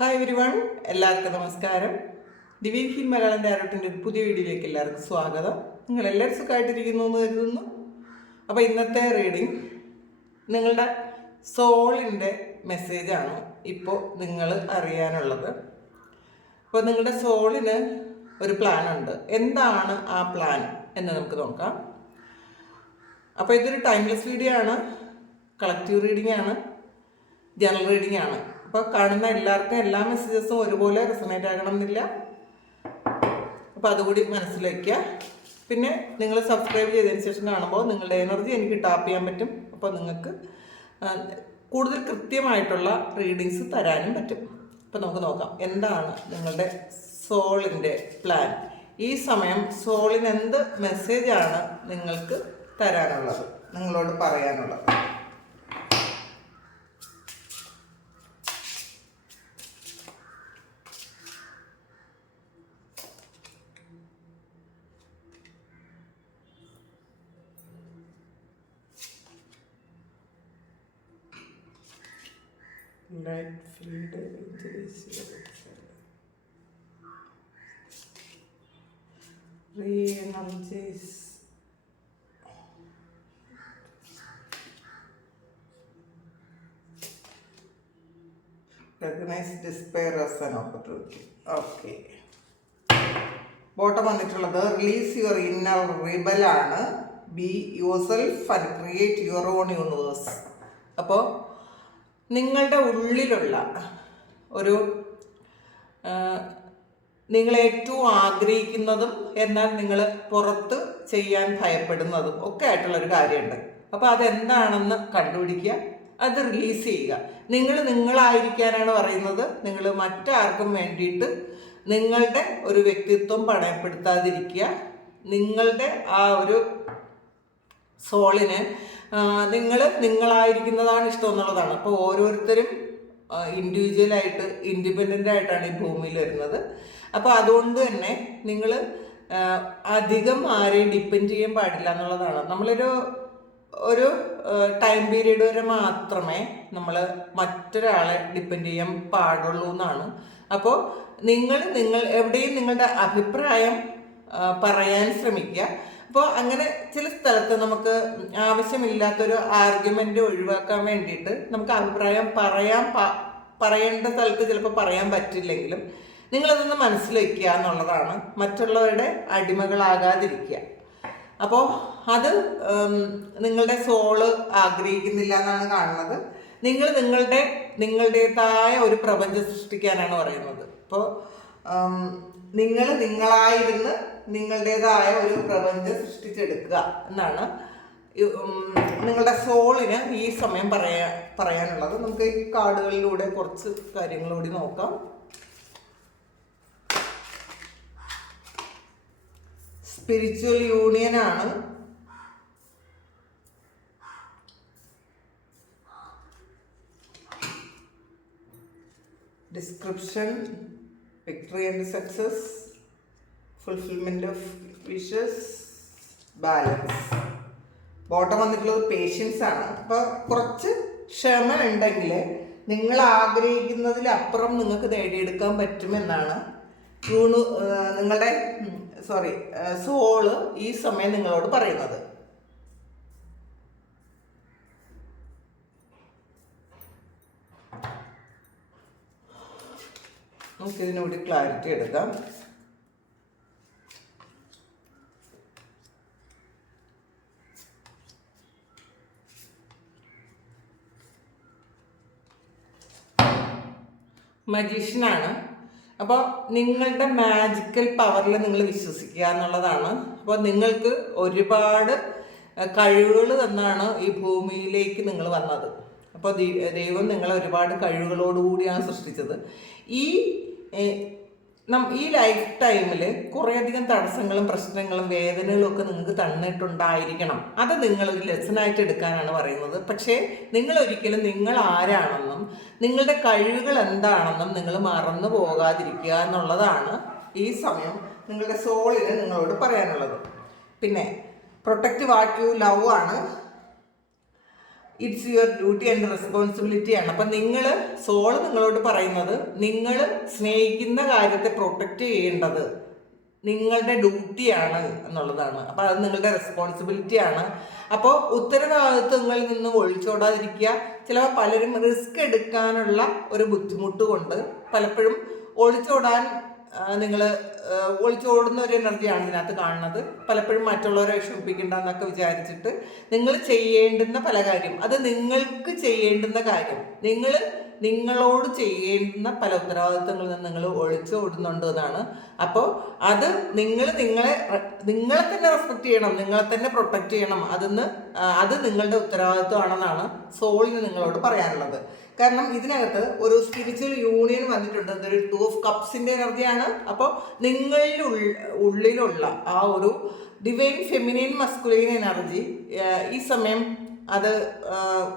Hi everyone, എല്ലാവർക്കും നമസ്കാരം. ദിവ്യൻ hill Malayalam ടാരോട്ടിൻ്റെ ഒരു പുതിയ വീഡിയോയിലേക്ക് എല്ലാവർക്കും സ്വാഗതം. നിങ്ങളെല്ലാവരും സുഖമായിട്ടിരിക്കുന്നു എന്ന് കരുതുന്നു. അപ്പോൾ ഇന്നത്തെ റീഡിങ് നിങ്ങളുടെ സോളിൻ്റെ മെസ്സേജാണ് ഇപ്പോൾ നിങ്ങൾ അറിയാനുള്ളത്. അപ്പോൾ നിങ്ങളുടെ സോളിന് ഒരു പ്ലാൻ ഉണ്ട്. എന്താണ് ആ പ്ലാൻ എന്ന് നമുക്ക് നോക്കാം. അപ്പോൾ ഇതൊരു ടൈംലെസ് വീഡിയോ ആണ്, കളക്റ്റീവ് റീഡിംഗ് ആണ്, ജനറൽ റീഡിംഗ് ആണ്. അപ്പോൾ കാണുന്ന എല്ലാവർക്കും എല്ലാ മെസ്സേജസും ഒരുപോലെ റെസൊണേറ്റ് ആകണം എന്നില്ല. അപ്പോൾ അതുകൂടി മനസ്സിൽ വയ്ക്കുക. പിന്നെ നിങ്ങൾ സബ്സ്ക്രൈബ് ചെയ്തതിന് ശേഷം കാണുമ്പോൾ നിങ്ങളുടെ എനർജി എനിക്ക് ടാപ്പ് ചെയ്യാൻ പറ്റും. അപ്പോൾ നിങ്ങൾക്ക് കൂടുതൽ കൃത്യമായിട്ടുള്ള റീഡിങ്സ് തരാനും പറ്റും. അപ്പോൾ നമുക്ക് നോക്കാം എന്താണ് നിങ്ങളുടെ സോളിൻ്റെ പ്ലാൻ. ഈ സമയം സോളിന് എന്ത് മെസ്സേജാണ് നിങ്ങൾക്ക് തരാനുള്ളത്, നിങ്ങളോട് പറയാനുള്ളത്. Light freedom re-energize recognize despair as an opportunity. Okay, bottom വന്നിട്ടുള്ളത് റിലീസ് യുവർ ഇന്നർ റിബൽ ആണ്. Be your self and create your own universe. അപ്പോൾ നിങ്ങളുടെ ഉള്ളിലുള്ള ഒരു നിങ്ങളേറ്റവും ആഗ്രഹിക്കുന്നതും എന്നാൽ നിങ്ങൾ പുറത്ത് ചെയ്യാൻ ഭയപ്പെടുന്നതും ഒക്കെ ആയിട്ടുള്ളൊരു കാര്യമുണ്ട്. അപ്പോൾ അതെന്താണെന്ന് കണ്ടുപിടിക്കുക, അത് റിലീസ് ചെയ്യുക. നിങ്ങൾ നിങ്ങളായിരിക്കാനാണ് പറയുന്നത്. നിങ്ങൾ മറ്റാർക്കും വേണ്ടിയിട്ട് നിങ്ങളുടെ ഒരു വ്യക്തിത്വം പണയപ്പെടുത്താതിരിക്കുക. നിങ്ങളുടെ ആ ഒരു സോളിന് നിങ്ങളായിരിക്കുന്നതാണ് ഇഷ്ടം എന്നുള്ളതാണ്. അപ്പോൾ ഓരോരുത്തരും ഇൻഡിവിജ്വലായിട്ട് ഇൻഡിപെൻഡൻ്റ് ആയിട്ടാണ് ഈ ഭൂമിയിൽ വരുന്നത്. അപ്പോൾ അതുകൊണ്ട് തന്നെ നിങ്ങൾ അധികം ആരെയും ഡിപ്പെൻഡ് ചെയ്യാൻ പാടില്ല എന്നുള്ളതാണ്. ഒരു ടൈം പീരീഡ് വരെ മാത്രമേ നമ്മൾ മറ്റൊരാളെ ഡിപ്പെൻഡ് ചെയ്യാൻ പാടുള്ളൂ എന്നാണ്. അപ്പോൾ നിങ്ങൾ എവിടെയും നിങ്ങളുടെ അഭിപ്രായം പറയാൻ ശ്രമിക്കുക. അപ്പോൾ അങ്ങനെ ചില സ്ഥലത്ത് നമുക്ക് ആവശ്യമില്ലാത്തൊരു ആർഗ്യുമെൻ്റ് ഒഴിവാക്കാൻ വേണ്ടിയിട്ട് നമുക്ക് അഭിപ്രായം പറയേണ്ട സ്ഥലത്ത് ചിലപ്പോൾ പറയാൻ പറ്റില്ലെങ്കിലും നിങ്ങളതൊന്ന് മനസ്സിൽ വയ്ക്കുക എന്നുള്ളതാണ്. മറ്റുള്ളവരുടെ അടിമകളാകാതിരിക്കുക. അപ്പോൾ അത് നിങ്ങളുടെ സോള് ആഗ്രഹിക്കുന്നില്ല എന്നാണ് കാണുന്നത്. നിങ്ങൾ നിങ്ങളുടേതായ ഒരു പ്രപഞ്ചം സൃഷ്ടിക്കാനാണ് പറയുന്നത്. അപ്പോൾ നിങ്ങളായിരുന്ന് നിങ്ങളുടേതായ ഒരു പ്രപഞ്ചം സൃഷ്ടിച്ചെടുക്കുക എന്നാണ് നിങ്ങളുടെ സോളിന് ഈ സമയം പറയാനുള്ളത്. നമുക്ക് ഈ കാർഡുകളിലൂടെ കുറച്ച് കാര്യങ്ങളൂടി നോക്കാം. സ്പിരിച്വൽ യൂണിയനാണ്. Description, victory and success, fulfilment of wishes, balance. Bottom വന്നിട്ടുള്ളത് പേഷ്യൻസ് ആണ്. അപ്പോൾ കുറച്ച് ക്ഷമ ഉണ്ടെങ്കിൽ നിങ്ങൾ ആഗ്രഹിക്കുന്നതിലപ്പുറം നിങ്ങൾക്ക് നേടിയെടുക്കാൻ പറ്റുമെന്നാണ് നിങ്ങളുടെ സോള് ഈ സമയം നിങ്ങളോട് പറയുന്നത്. നമുക്കിതിനോട് ക്ലാരിറ്റി എടുക്കാം. മജീഷ്യനാണ്. അപ്പോൾ നിങ്ങളുടെ മാജിക്കൽ പവറിൽ നിങ്ങൾ വിശ്വസിക്കുക എന്നുള്ളതാണ്. അപ്പോൾ നിങ്ങൾക്ക് ഒരുപാട് കഴിവുകൾ തന്നാണ് ഈ ഭൂമിയിലേക്ക് നിങ്ങൾ വന്നത്. അപ്പോൾ ദൈവം നിങ്ങളെ ഒരുപാട് കഴിവുകളോടുകൂടിയാണ് സൃഷ്ടിച്ചത്. ഈ ലൈഫ് ടൈമിൽ കുറേയധികം തടസ്സങ്ങളും പ്രശ്നങ്ങളും വേദനകളും ഒക്കെ നിങ്ങൾക്ക് തന്നിട്ടുണ്ടായിരിക്കണം. അത് നിങ്ങൾ ഒരു ലെസനായിട്ട് എടുക്കാനാണ് പറയുന്നത്. പക്ഷേ നിങ്ങൾ ഒരിക്കലും നിങ്ങൾ ആരാണെന്നും നിങ്ങളുടെ കഴിവുകൾ എന്താണെന്നും നിങ്ങൾ മറന്നു പോകാതിരിക്കുക എന്നുള്ളതാണ് ഈ സമയം നിങ്ങളുടെ സോളിന് നിങ്ങളോട് പറയാനുള്ളത്. പിന്നെ പ്രൊട്ടക്റ്റ് വാട്ട് യു ലവ് ആണ്. It's your duty and responsibility ആണ്. അപ്പം സോള് നിങ്ങളോട് പറയുന്നത് നിങ്ങൾ സ്നേഹിക്കുന്ന കാര്യത്തെ പ്രൊട്ടക്റ്റ് ചെയ്യേണ്ടത് നിങ്ങളുടെ ഡ്യൂട്ടിയാണ് എന്നുള്ളതാണ്. അപ്പോൾ അത് നിങ്ങളുടെ റെസ്പോൺസിബിലിറ്റി ആണ്. അപ്പോൾ ഉത്തരവാദിത്വങ്ങളിൽ നിന്ന് ഒളിച്ചോടാതിരിക്കുക. ചിലപ്പോൾ പലരും റിസ്ക് എടുക്കാനുള്ള ഒരു ബുദ്ധിമുട്ട് കൊണ്ട് പലപ്പോഴും ഒളിച്ചോടാൻ നിങ്ങൾ ഒളിച്ചോടുന്ന ഒരു എനർജിയാണ് ഇതിനകത്ത് കാണുന്നത്. പലപ്പോഴും മറ്റുള്ളവരെ വിഷമിപ്പിക്കണ്ട എന്നൊക്കെ വിചാരിച്ചിട്ട് നിങ്ങൾ ചെയ്യേണ്ടുന്ന പല കാര്യം, അത് നിങ്ങൾക്ക് ചെയ്യേണ്ടുന്ന കാര്യം, നിങ്ങളോട് ചെയ്യേണ്ടുന്ന പല ഉത്തരവാദിത്വങ്ങളിൽ നിന്ന് നിങ്ങൾ ഒളിച്ചോടുന്നുണ്ട് എന്നാണ്. അപ്പോൾ അത് നിങ്ങളെ തന്നെ റെസ്പെക്ട് ചെയ്യണം, നിങ്ങളെ തന്നെ പ്രൊട്ടക്റ്റ് ചെയ്യണം. അത് നിങ്ങളുടെ ഉത്തരവാദിത്വമാണെന്നാണ് സോളിന് നിങ്ങളോട് പറയാനുള്ളത്. കാരണം ഇതിനകത്ത് ഒരു സ്പിരിച്വൽ യൂണിയൻ വന്നിട്ടുണ്ട്. അതൊരു 2 of കപ്സിൻ്റെ എനർജിയാണ്. അപ്പോൾ നിങ്ങളുടെ ഉള്ളിലുള്ള ആ ഒരു ഡിവൈൻ ഫെമിനൈൻ മസ്കുലൈൻ എനർജി ഈ സമയം അത്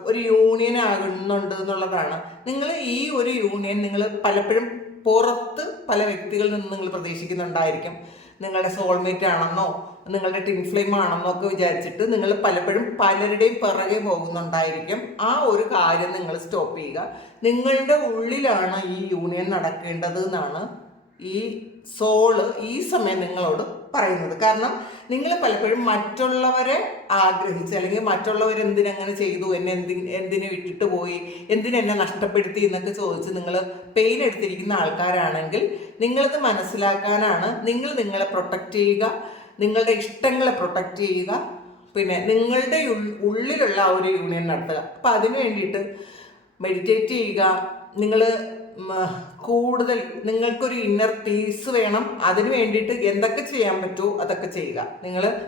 ഒരു യൂണിയൻ ആകുന്നുണ്ട് എന്നുള്ളതാണ്. നിങ്ങൾ ഈ ഒരു യൂണിയൻ നിങ്ങൾ പലപ്പോഴും പുറത്ത് പല വ്യക്തികളിൽ നിന്ന് നിങ്ങൾ പ്രതീക്ഷിക്കുന്നുണ്ടായിരിക്കും. നിങ്ങളുടെ സോൾമേറ്റ് ആണെന്നോ നിങ്ങളുടെ ടിൻ ഫ്ലെയിം ആണെന്നോ ഒക്കെ വിചാരിച്ചിട്ട് നിങ്ങൾ പലപ്പോഴും പലരുടെയും പിറകെ പോകുന്നുണ്ടായിരിക്കും. ആ ഒരു കാര്യം നിങ്ങൾ സ്റ്റോപ്പ് ചെയ്യുക. നിങ്ങളുടെ ഉള്ളിലാണ് ഈ യൂണിയൻ നടക്കേണ്ടത് എന്നാണ് ഈ സോള് ഈ സമയം നിങ്ങളോട് പറയുന്നത്. കാരണം നിങ്ങൾ പലപ്പോഴും മറ്റുള്ളവരെ ആഗ്രഹിച്ച് അല്ലെങ്കിൽ മറ്റുള്ളവർ എന്തിനങ്ങനെ ചെയ്തു, എന്തിനെ വിട്ടിട്ട് പോയി, എന്തിനെന്നെ നഷ്ടപ്പെടുത്തി എന്നൊക്കെ ചോദിച്ച് നിങ്ങൾ പെയിൻ എടുത്തിരിക്കുന്ന ആൾക്കാരാണെങ്കിൽ നിങ്ങളത് മനസ്സിലാക്കാനാണ് നിങ്ങളെ പ്രൊട്ടക്റ്റ് ചെയ്യുക, നിങ്ങളുടെ ഇഷ്ടങ്ങളെ പ്രൊട്ടക്റ്റ് ചെയ്യുക, പിന്നെ നിങ്ങളുടെ ഉള്ളിലുള്ള ആ ഒരു യൂണിയൻ നടത്തുക. അപ്പം അതിന് വേണ്ടിയിട്ട് മെഡിറ്റേറ്റ് ചെയ്യുക. നിങ്ങൾ കൂടുതൽ നിങ്ങൾക്കൊരു ഇന്നർ പീസ് വേണം. അതിന് വേണ്ടിയിട്ട് എന്തൊക്കെ ചെയ്യാൻ പറ്റുമോ അതൊക്കെ ചെയ്യുക.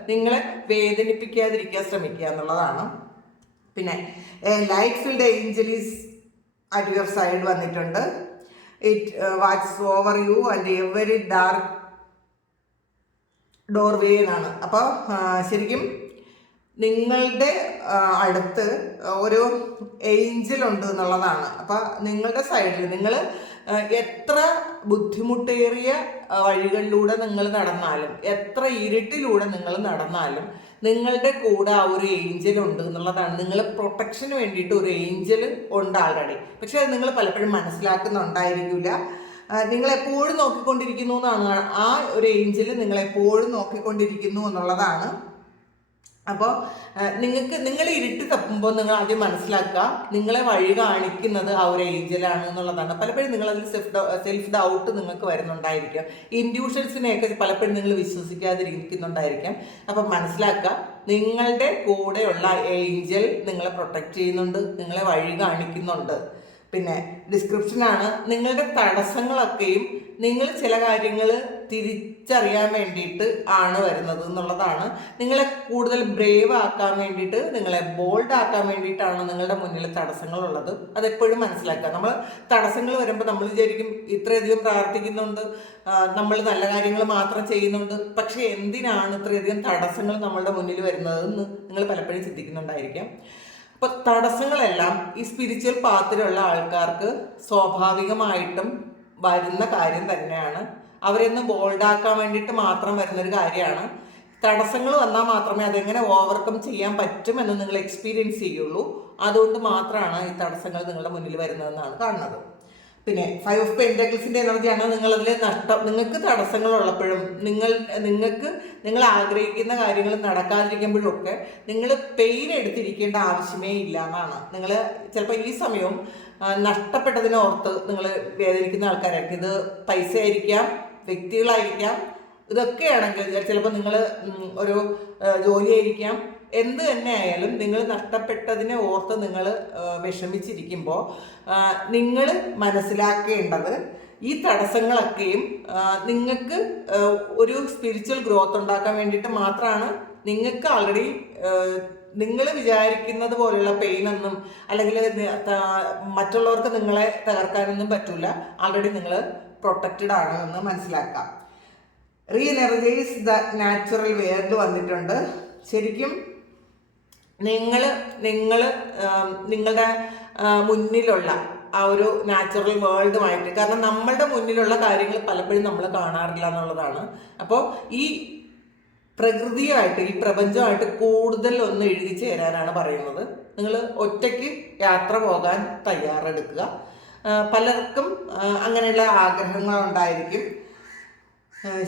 നിങ്ങളെ വേദനിപ്പിക്കാതിരിക്കാൻ ശ്രമിക്കുക എന്നുള്ളതാണ്. പിന്നെ light field angel is at your side വന്നിട്ടുണ്ട്. It watches over you and every dark doorway എന്നാണ്. അപ്പോൾ ശരിക്കും നിങ്ങളുടെ അടുത്ത് ഒരു ഏഞ്ചൽ ഉണ്ട് എന്നുള്ളതാണ്. അപ്പം നിങ്ങളുടെ സൈഡിൽ നിങ്ങൾ എത്ര ബുദ്ധിമുട്ടേറിയ വഴികളിലൂടെ നിങ്ങൾ നടന്നാലും, എത്ര ഇരുട്ടിലൂടെ നിങ്ങൾ നടന്നാലും നിങ്ങളുടെ കൂടെ ആ ഒരു ഏഞ്ചൽ ഉണ്ട് എന്നുള്ളതാണ്. നിങ്ങൾ പ്രൊട്ടക്ഷന് വേണ്ടിയിട്ട് ഒരു ഏഞ്ചൽ ഉണ്ട് ആൾറെഡി. പക്ഷെ അത് നിങ്ങൾ പലപ്പോഴും മനസ്സിലാക്കുന്നുണ്ടായിരിക്കില്ല. നിങ്ങളെപ്പോഴും നോക്കിക്കൊണ്ടിരിക്കുന്നു എന്നാണ്. ആ ഒരു ഏഞ്ചൽ നിങ്ങളെപ്പോഴും നോക്കിക്കൊണ്ടിരിക്കുന്നു എന്നുള്ളതാണ്. അപ്പോൾ നിങ്ങൾ ഇരുട്ടി തപ്പുമ്പോൾ നിങ്ങൾ ആദ്യം മനസ്സിലാക്കുക നിങ്ങളെ വഴി കാണിക്കുന്നത് ആ ഒരു ഏഞ്ചലാണ് എന്നുള്ളതാണ്. പലപ്പോഴും നിങ്ങളതിൽ സെൽഫ് ഡൗട്ട് നിങ്ങൾക്ക് വരുന്നുണ്ടായിരിക്കാം. ഇൻഡ്യൂഷൻസിനെയൊക്കെ പലപ്പോഴും നിങ്ങൾ വിശ്വസിക്കാതിരിക്കുന്നുണ്ടായിരിക്കാം. അപ്പം മനസ്സിലാക്കുക നിങ്ങളുടെ കൂടെയുള്ള ഏഞ്ചൽ നിങ്ങളെ പ്രൊട്ടക്റ്റ് ചെയ്യുന്നുണ്ട്, നിങ്ങളെ വഴി കാണിക്കുന്നുണ്ട്. പിന്നെ ഡിസ്ക്രിപ്ഷനാണ്. നിങ്ങളുടെ തടസ്സങ്ങളൊക്കെയും നിങ്ങൾ ചില കാര്യങ്ങൾ തിരിച്ചറിയാൻ വേണ്ടിയിട്ട് ആണ് വരുന്നത് എന്നുള്ളതാണ്. നിങ്ങളെ കൂടുതൽ ബ്രേവ് ആക്കാൻ വേണ്ടിയിട്ട്, നിങ്ങളെ ബോൾഡ് ആക്കാൻ വേണ്ടിയിട്ടാണ് നിങ്ങളുടെ മുന്നിൽ തടസ്സങ്ങളുള്ളത്. അതെപ്പോഴും മനസ്സിലാക്കുക. നമ്മൾ തടസ്സങ്ങൾ വരുമ്പോൾ നമ്മൾ വിചാരിക്കും ഇത്രയധികം പ്രാർത്ഥിക്കുന്നുണ്ട്, നമ്മൾ നല്ല കാര്യങ്ങൾ മാത്രം ചെയ്യുന്നുണ്ട്, പക്ഷേ എന്തിനാണ് ഇത്രയധികം തടസ്സങ്ങൾ നമ്മളുടെ മുന്നിൽ വരുന്നതെന്ന് നിങ്ങൾ പലപ്പോഴും ചിന്തിക്കുന്നുണ്ടായിരിക്കാം. അപ്പോൾ തടസ്സങ്ങളെല്ലാം ഈ സ്പിരിച്വൽ പാത്തിലുള്ള ആൾക്കാർക്ക് സ്വാഭാവികമായിട്ടും വരുന്ന കാര്യം തന്നെയാണ്. അവരെന്ന് ബോൾഡാക്കാൻ വേണ്ടിയിട്ട് മാത്രം വരുന്നൊരു കാര്യമാണ്. തടസ്സങ്ങൾ വന്നാൽ മാത്രമേ അതെങ്ങനെ ഓവർകം ചെയ്യാൻ പറ്റുമെന്ന് നിങ്ങൾ എക്സ്പീരിയൻസ് ചെയ്യുള്ളൂ. അതുകൊണ്ട് മാത്രമാണ് ഈ തടസ്സങ്ങൾ നിങ്ങളുടെ മുന്നിൽ വരുന്നതെന്നാണ് കാണുന്നത്. പിന്നെ 5 of Pentaclesന്റെ എനർജിയാണ്. നിങ്ങൾക്ക് തടസ്സങ്ങളുള്ളപ്പോഴും നിങ്ങൾ ആഗ്രഹിക്കുന്ന കാര്യങ്ങൾ നടക്കാതിരിക്കുമ്പോഴും ഒക്കെ നിങ്ങൾ പെയിൻ എടുത്തിരിക്കേണ്ട ആവശ്യമേ ഇല്ല എന്നാണ്. നിങ്ങൾ ചിലപ്പോൾ ഈ സമയവും നഷ്ടപ്പെട്ടതിനോർത്ത് നിങ്ങൾ വേദനിക്കുന്ന ആൾക്കാരായിരിക്കും. ഇത് പൈസ ആയിരിക്കാം, വ്യക്തികളായിരിക്കാം, ഇതൊക്കെയാണെങ്കിൽ ചിലപ്പോൾ നിങ്ങൾ ഒരു ജോലിയായിരിക്കാം, എന്ത് തന്നെ ആയാലും നിങ്ങൾ നഷ്ടപ്പെട്ടതിനെ ഓർത്ത് നിങ്ങൾ വിഷമിച്ചിരിക്കുമ്പോൾ നിങ്ങൾ മനസ്സിലാക്കേണ്ടത് ഈ തടസ്സങ്ങളൊക്കെയും നിങ്ങൾക്ക് ഒരു സ്പിരിച്വൽ ഗ്രോത്ത് ഉണ്ടാക്കാൻ വേണ്ടിയിട്ട് മാത്രമാണ്. നിങ്ങൾക്ക് ആൾറെഡി നിങ്ങൾ വിചാരിക്കുന്നത് പോലെയുള്ള പെയിനൊന്നും അല്ലെങ്കിൽ മറ്റുള്ളവർക്ക് നിങ്ങളെ തകർക്കാനൊന്നും പറ്റില്ല. ആൾറെഡി നിങ്ങൾ പ്രൊട്ടക്റ്റഡ് ആണ് എന്ന് മനസ്സിലാക്കാം. റീഎനർജൈസ് ദ നാച്ചുറൽ വേൾഡ് വന്നിട്ടുണ്ട്. ശരിക്കും നിങ്ങളുടെ മുന്നിലുള്ള ആ ഒരു നാച്ചുറൽ വേൾഡുമായിട്ട്, കാരണം നമ്മളുടെ മുന്നിലുള്ള കാര്യങ്ങൾ പലപ്പോഴും നമ്മൾ കാണാറില്ല എന്നുള്ളതാണ്. അപ്പോൾ ഈ പ്രകൃതിയായിട്ട്, ഈ പ്രപഞ്ചമായിട്ട് കൂടുതൽ ഒന്ന് ഇഴുകി ചേരാനാണ് പറയുന്നത്. നിങ്ങൾ ഒറ്റയ്ക്ക് യാത്ര പോകാൻ തയ്യാറെടുക്കുക. പലർക്കും അങ്ങനെയുള്ള ആഗ്രഹങ്ങളുണ്ടായിരിക്കും.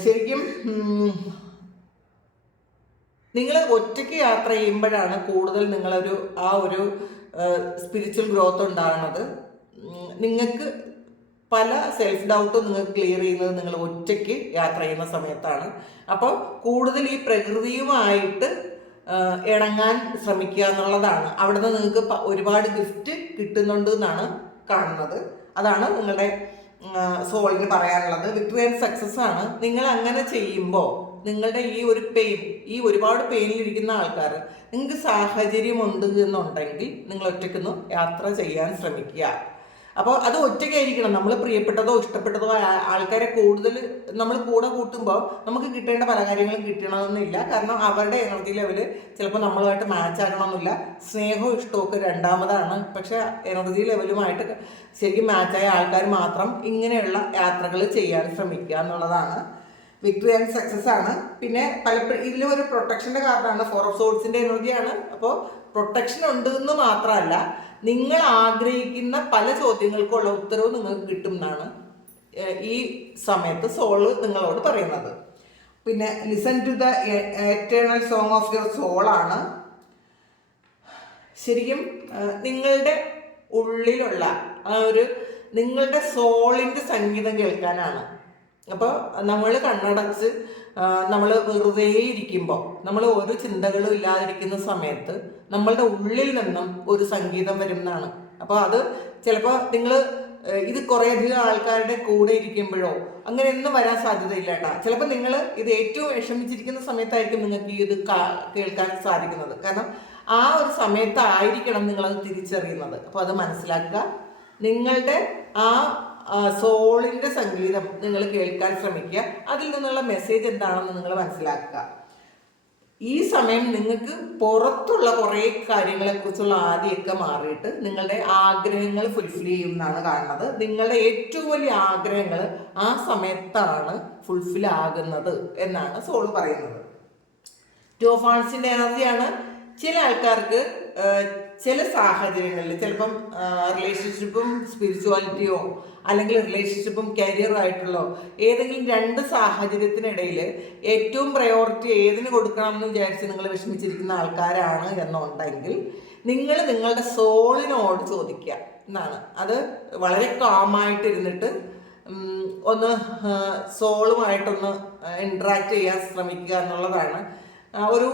ശരിക്കും നിങ്ങൾ ഒറ്റയ്ക്ക് യാത്ര ചെയ്യുമ്പോഴാണ് കൂടുതൽ നിങ്ങളൊരു ആ ഒരു സ്പിരിച്വൽ ഗ്രോത്ത് ഉണ്ടാകുന്നത്. നിങ്ങൾക്ക് പല സെൽഫ് ഡൗട്ടും നിങ്ങൾക്ക് ക്ലിയർ ചെയ്യുന്നത് നിങ്ങൾ ഒറ്റയ്ക്ക് യാത്ര ചെയ്യുന്ന സമയത്താണ്. അപ്പോൾ കൂടുതൽ ഈ പ്രകൃതിയുമായിട്ട് ഇണങ്ങാൻ ശ്രമിക്കുക എന്നുള്ളതാണ്. അവിടുന്ന് നിങ്ങൾക്ക് ഒരുപാട് ഗിഫ്റ്റ് കിട്ടുന്നുണ്ട് എന്നാണ് കാണുന്നത്. അതാണ് നിങ്ങളുടെ സോളിന് പറയാനുള്ളത്. വിക്ടറി ആൻഡ് സക്സസ് ആണ്. നിങ്ങൾ അങ്ങനെ ചെയ്യുമ്പോൾ നിങ്ങളുടെ ഈ ഒരു പെയിൻ, ഈ ഒരുപാട് പെയിനിലിരിക്കുന്ന ആൾക്കാർ, നിങ്ങൾക്ക് സാഹചര്യമുണ്ട് എന്നുണ്ടെങ്കിൽ നിങ്ങൾ ഒറ്റയ്ക്കൊന്ന് യാത്ര ചെയ്യാൻ ശ്രമിക്കുക. അപ്പോൾ അത് ഒറ്റയ്ക്കായിരിക്കണം. നമ്മൾ പ്രിയപ്പെട്ടതോ ഇഷ്ടപ്പെട്ടതോ ആൾക്കാരെ കൂടുതൽ നമ്മൾ കൂടെ കൂട്ടുമ്പോൾ നമുക്ക് കിട്ടേണ്ട പല കാര്യങ്ങളും കിട്ടണമെന്നില്ല. കാരണം അവരുടെ എനർജി ലെവല് ചിലപ്പോൾ നമ്മളുമായിട്ട് മാച്ച് ആകണമെന്നില്ല. സ്നേഹവും ഇഷ്ടമൊക്കെ രണ്ടാമതാണ്. പക്ഷേ എനർജി ലെവലുമായിട്ട് ശരിക്കും മാച്ചായ ആൾക്കാർ മാത്രം ഇങ്ങനെയുള്ള യാത്രകൾ ചെയ്യാൻ ശ്രമിക്കുക എന്നുള്ളതാണ്. വിക്ടറി ആൻഡ് സക്സസ് ആണ്. പിന്നെ പലപ്പോഴും ഇതിലും ഒരു പ്രൊട്ടക്ഷൻ്റെ കാർഡാണ്. 4 ഓഫ് സോർഡ്സിൻ്റെ എനർജിയാണ്. അപ്പോൾ പ്രൊട്ടക്ഷൻ ഉണ്ട് എന്ന് മാത്രമല്ല, നിങ്ങൾ ആഗ്രഹിക്കുന്ന പല ചോദ്യങ്ങൾക്കുള്ള ഉത്തരവ് നിങ്ങൾക്ക് കിട്ടും എന്നാണ് ഈ സമയത്ത് സോള് നിങ്ങളോട് പറയുന്നത്. പിന്നെ listen to the eternal song of your സോളാണ്. ശരിക്കും നിങ്ങളുടെ ഉള്ളിലുള്ള ആ ഒരു നിങ്ങളുടെ സോളിൻ്റെ സംഗീതം കേൾക്കാനാണ്. അപ്പോൾ നമ്മൾ കണ്ണടച്ച് നമ്മൾ വെറുതെ ഇരിക്കുമ്പോൾ, നമ്മൾ ഒരു ചിന്തകളും ഇല്ലാതിരിക്കുന്ന സമയത്ത് നമ്മളുടെ ഉള്ളിൽ നിന്നും ഒരു സംഗീതം വരും എന്നാണ്. അപ്പോൾ അത് ചിലപ്പോൾ നിങ്ങൾ ഇത് കുറേയധികം ആൾക്കാരുടെ കൂടെ ഇരിക്കുമ്പോഴോ അങ്ങനെയൊന്നും വരാൻ സാധ്യതയില്ല കേട്ടോ. ചിലപ്പോൾ നിങ്ങൾ ഇത് ഏറ്റവും വിഷമിച്ചിരിക്കുന്ന സമയത്തായിരിക്കും നിങ്ങൾക്ക് ഇത് കേൾക്കാൻ സാധിക്കുന്നത്. കാരണം ആ ഒരു സമയത്തായിരിക്കണം നിങ്ങളത് തിരിച്ചറിയുന്നത്. അപ്പോൾ അത് മനസ്സിലാക്കുക. നിങ്ങളുടെ ആ സോളിൻ്റെ സംഗീതം നിങ്ങൾ കേൾക്കാൻ ശ്രമിക്കുക. അതിൽ നിന്നുള്ള മെസ്സേജ് എന്താണെന്ന് നിങ്ങൾ മനസ്സിലാക്കുക. ഈ സമയം നിങ്ങൾക്ക് പുറത്തുള്ള കുറേ കാര്യങ്ങളെക്കുറിച്ചുള്ള ആദ്യമൊക്കെ മാറിയിട്ട് നിങ്ങളുടെ ആഗ്രഹങ്ങൾ ഫുൾഫിൽ ചെയ്യും എന്നാണ് കാണുന്നത്. നിങ്ങളുടെ ഏറ്റവും വലിയ ആഗ്രഹങ്ങൾ ആ സമയത്താണ് ഫുൾഫിൽ ആകുന്നത് എന്നാണ് സോൾ പറയുന്നത്. 2 ഓഫ് വാണ്ട്സിൻ്റെ എനർജിയാണ്. ചില ആൾക്കാർക്ക് ചില സാഹചര്യങ്ങളിൽ ചിലപ്പം റിലേഷൻഷിപ്പും സ്പിരിച്വാലിറ്റിയോ അല്ലെങ്കിൽ റിലേഷൻഷിപ്പും കരിയറായിട്ടുള്ളോ ഏതെങ്കിലും 2 സാഹചര്യത്തിനിടയിൽ ഏറ്റവും പ്രയോറിറ്റി ഏതിന് കൊടുക്കണം എന്ന് വിചാരിച്ച് നിങ്ങൾ വിഷമിച്ചിരിക്കുന്ന ആൾക്കാരാണ് എന്നുണ്ടെങ്കിൽ നിങ്ങൾ നിങ്ങളുടെ സോളിനോട് ചോദിക്കുക എന്നാണ്. അത് വളരെ കാമായിട്ടിരുന്നിട്ട് ഒന്ന് സോളുമായിട്ടൊന്ന് ഇൻട്രാക്ട് ചെയ്യാൻ ശ്രമിക്കുക എന്നുള്ളതാണ്. ഒരു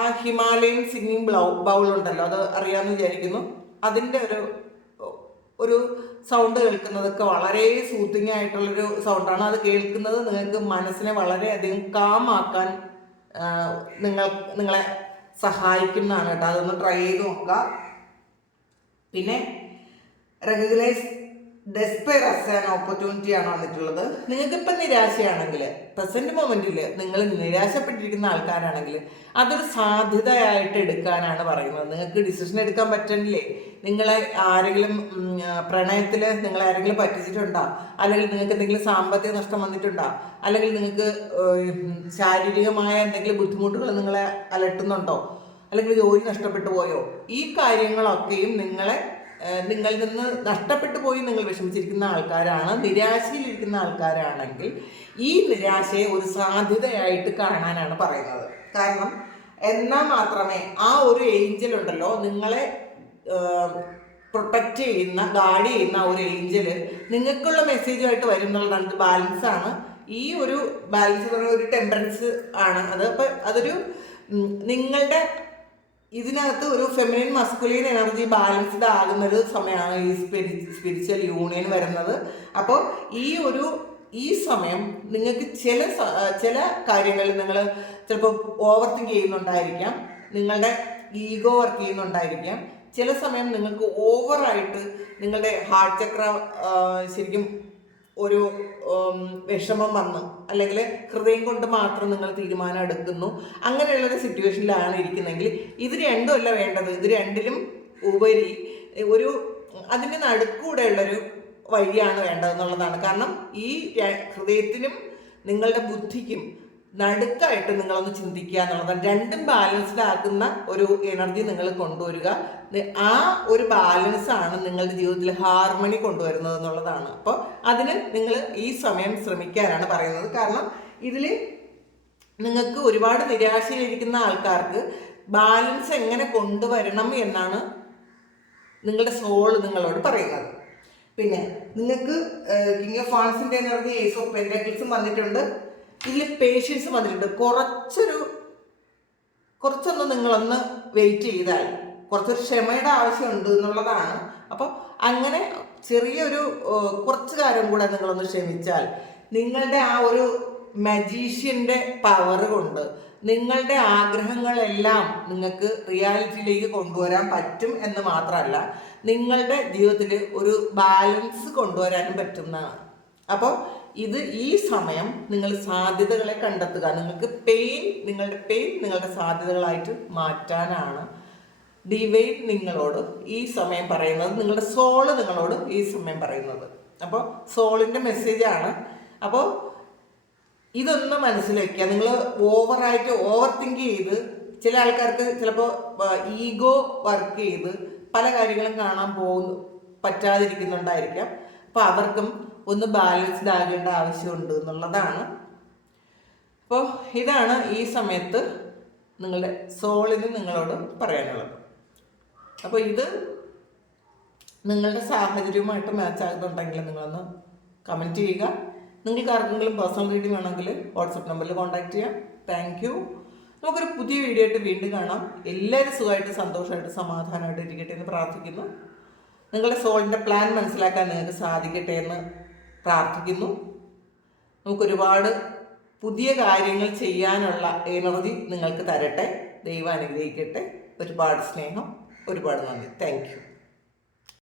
ആ ഹിമാലയൻ സിംഗിങ് ബൗൾ ഉണ്ടല്ലോ, അത് അറിയാമെന്ന് വിചാരിക്കുന്നു. അതിൻ്റെ ഒരു സൗണ്ട് കേൾക്കുന്നതൊക്കെ വളരെ സൂത്തിങ് ആയിട്ടുള്ളൊരു സൗണ്ടാണ്. അത് കേൾക്കുന്നത് നിങ്ങൾക്ക് മനസ്സിനെ വളരെയധികം കാമാക്കാൻ നിങ്ങളെ സഹായിക്കുന്നതാണ് കേട്ടോ. അതൊന്ന് ട്രൈ ചെയ്ത് നോക്കുക. പിന്നെ recognise despair as an opportunity ആണ് വന്നിട്ടുള്ളത്. നിങ്ങൾക്കിപ്പം നിരാശയാണെങ്കിൽ, പ്രസന്റ് മൊമെന്റിൽ നിങ്ങൾ നിരാശപ്പെട്ടിരിക്കുന്ന ആൾക്കാരാണെങ്കിൽ അതൊരു സാധ്യതയായിട്ട് എടുക്കാനാണ് പറയുന്നത്. നിങ്ങൾക്ക് ഡിസിഷൻ എടുക്കാൻ പറ്റണില്ലേ? നിങ്ങളെ ആരെങ്കിലും പ്രണയത്തിൽ നിങ്ങൾ ആരെങ്കിലും പറ്റിച്ചിട്ടുണ്ടോ? അല്ലെങ്കിൽ നിങ്ങൾക്ക് എന്തെങ്കിലും സാമ്പത്തിക നഷ്ടം വന്നിട്ടുണ്ടോ? അല്ലെങ്കിൽ നിങ്ങൾക്ക് ശാരീരികമായ എന്തെങ്കിലും ബുദ്ധിമുട്ടുകൾ നിങ്ങളെ അലട്ടുന്നുണ്ടോ? അല്ലെങ്കിൽ ജോലി നഷ്ടപ്പെട്ടു പോയോ? ഈ കാര്യങ്ങളൊക്കെയും നിങ്ങളിൽ നിന്ന് നഷ്ടപ്പെട്ടു പോയി നിങ്ങൾ വിഷമിച്ചിരിക്കുന്ന ആൾക്കാരാണ്, നിരാശയിലിരിക്കുന്ന ആൾക്കാരാണെങ്കിൽ ഈ നിരാശയെ ഒരു സാധ്യതയായിട്ട് കാണാനാണ് പറയുന്നത്. കാരണം എന്നാൽ മാത്രമേ ആ ഒരു ഏഞ്ചൽ ഉണ്ടല്ലോ, നിങ്ങളെ പ്രൊട്ടക്റ്റ് ചെയ്യുന്ന, ഗാർഡ് ചെയ്യുന്ന ഒരു ഏഞ്ചല് നിങ്ങൾക്കുള്ള മെസ്സേജുമായിട്ട് വരുന്നുള്ളതാണ്. ബാലൻസ് ആണ്. ഈ ഒരു ബാലൻസ് എന്ന് പറയുന്ന ഒരു ടെമ്പറൻസ് ആണ് അത്. അപ്പം അതൊരു നിങ്ങളുടെ ഇതിനകത്ത് ഒരു ഫെമിനിൻ മസ്കുലിൻ എനർജി ബാലൻസ്ഡ് ആകുന്നൊരു സമയമാണ് ഈ സ്പിരിച്വൽ യൂണിയൻ വരുന്നത്. അപ്പോൾ ഈ സമയം നിങ്ങൾക്ക് ചില കാര്യങ്ങളിൽ നിങ്ങൾ ചിലപ്പോൾ ഓവർ തിങ്ക് ചെയ്യുന്നുണ്ടായിരിക്കാം, നിങ്ങളുടെ ഈഗോ വർക്ക് ചെയ്യുന്നുണ്ടായിരിക്കാം. ചില സമയം നിങ്ങൾക്ക് ഓവറായിട്ട് നിങ്ങളുടെ ഹാർട്ട് ചക്ര ശരിക്കും ഒരു വിഷമം വന്ന്, അല്ലെങ്കിൽ ഹൃദയം കൊണ്ട് മാത്രം നിങ്ങൾ തീരുമാനം എടുക്കുന്നു, അങ്ങനെയുള്ളൊരു സിറ്റുവേഷനിലാണ് ഇരിക്കുന്നതെങ്കിൽ ഇത് രണ്ടും അല്ല വേണ്ടത്. ഇത് രണ്ടിലും ഉപരി അതിൻ്റെ നടുക്കൂടെയുള്ളൊരു വഴിയാണ് വേണ്ടതെന്നുള്ളതാണ്. കാരണം ഈ ഹൃദയത്തിനും നിങ്ങളുടെ ബുദ്ധിക്കും നടുക്കായിട്ട് നിങ്ങളൊന്ന് ചിന്തിക്കുക എന്നുള്ളതാണ്. രണ്ടും ബാലൻസ്ഡ് ആക്കുന്ന ഒരു എനർജി നിങ്ങൾ കൊണ്ടുവരിക. ആ ഒരു ബാലൻസ് ആണ് നിങ്ങളുടെ ജീവിതത്തിൽ ഹാർമണി കൊണ്ടുവരുന്നത് എന്നുള്ളതാണ്. അപ്പോൾ അതിന് നിങ്ങൾ ഈ സമയം ശ്രമിക്കാനാണ് പറയുന്നത്. കാരണം ഇതിൽ നിങ്ങൾക്ക് ഒരുപാട് നിരാശയിലിരിക്കുന്ന ആൾക്കാർക്ക് ബാലൻസ് എങ്ങനെ കൊണ്ടുവരണം എന്നാണ് നിങ്ങളുടെ സോൾ നിങ്ങളോട് പറയുന്നത്. പിന്നെ നിങ്ങൾക്ക് കിങ് ഓഫ് വാൻസിൻ്റെ എനർജി, ഏസ് ഓഫ് പെന്റക്കിൾസും വന്നിട്ടുണ്ട്. ഇതിൽ പേഷ്യൻസ് വന്നിട്ടുണ്ട്. കുറച്ചൊന്ന് നിങ്ങളൊന്ന് വെയിറ്റ് ചെയ്താൽ കുറച്ചൊരു ക്ഷമയുടെ ആവശ്യമുണ്ട് എന്നുള്ളതാണ്. അപ്പോൾ അങ്ങനെ ചെറിയൊരു കുറച്ച് കാര്യം കൂടെ നിങ്ങളൊന്ന് ക്ഷമിച്ചാൽ നിങ്ങളുടെ ആ ഒരു മജീഷ്യൻ്റെ പവർ കൊണ്ട് നിങ്ങളുടെ ആഗ്രഹങ്ങളെല്ലാം നിങ്ങൾക്ക് റിയാലിറ്റിയിലേക്ക് കൊണ്ടുവരാൻ പറ്റും എന്ന് മാത്രമല്ല നിങ്ങളുടെ ജീവിതത്തിൽ ഒരു ബാലൻസ് കൊണ്ടുവരാനും പറ്റുന്നതാണ്. അപ്പോൾ ഈ സമയം നിങ്ങൾ സാധ്യതകളെ കണ്ടെത്തുക. നിങ്ങളുടെ സാധ്യതകളായിട്ട് മാറ്റാനാണ് ഡിവൈൻ നിങ്ങളോട് ഈ സമയം പറയുന്നത്, നിങ്ങളുടെ സോള് നിങ്ങളോട് ഈ സമയം പറയുന്നത്. അപ്പോൾ സോളിൻ്റെ മെസ്സേജാണ്. അപ്പോൾ ഇതൊന്ന് മനസ്സിലാക്കുക. നിങ്ങൾ ഓവർ തിങ്ക് ചെയ്ത്, ചില ആൾക്കാർക്ക് ചിലപ്പോൾ ഈഗോ വർക്ക് ചെയ്ത് പല കാര്യങ്ങളും കാണാൻ പറ്റാതിരിക്കുന്നുണ്ടായിരിക്കാം. അപ്പോൾ അവർക്കും ഒന്ന് ബാലൻസ്ഡ് ആകേണ്ട ആവശ്യമുണ്ട് എന്നുള്ളതാണ്. അപ്പോൾ ഇതാണ് ഈ സമയത്ത് നിങ്ങളുടെ സോളിന് നിങ്ങളോട് പറയാനുള്ളത്. അപ്പോൾ ഇത് നിങ്ങളുടെ സാഹചര്യവുമായിട്ട് മാച്ച് ആകുന്നുണ്ടെങ്കിൽ നിങ്ങളൊന്ന് കമൻറ്റ് ചെയ്യുക. നിങ്ങൾക്ക് ആർക്കെങ്കിലും പേഴ്സണൽ റീഡിംഗ് വേണമെങ്കിൽ വാട്സപ്പ് നമ്പറിൽ കോൺടാക്ട് ചെയ്യാം. Thank you. നമുക്കൊരു പുതിയ വീഡിയോ ആയിട്ട് വീണ്ടും കാണാം. എല്ലാവരും സുഖമായിട്ട് സന്തോഷമായിട്ട് സമാധാനമായിട്ട് ഇരിക്കട്ടെ എന്ന് പ്രാർത്ഥിക്കുന്നു. നിങ്ങളുടെ സോളിൻ്റെ പ്ലാൻ മനസ്സിലാക്കാൻ നിങ്ങൾക്ക് സാധിക്കട്ടെ എന്ന് പ്രാർത്ഥിക്കുന്നു. നമുക്കൊരുപാട് പുതിയ കാര്യങ്ങൾ ചെയ്യാനുള്ള എനർജി നിങ്ങൾക്ക് തരട്ടെ. ദൈവം അനുഗ്രഹിക്കട്ടെ. ഒരുപാട് സ്നേഹം, ഒരുപാട് നന്ദി. Thank you.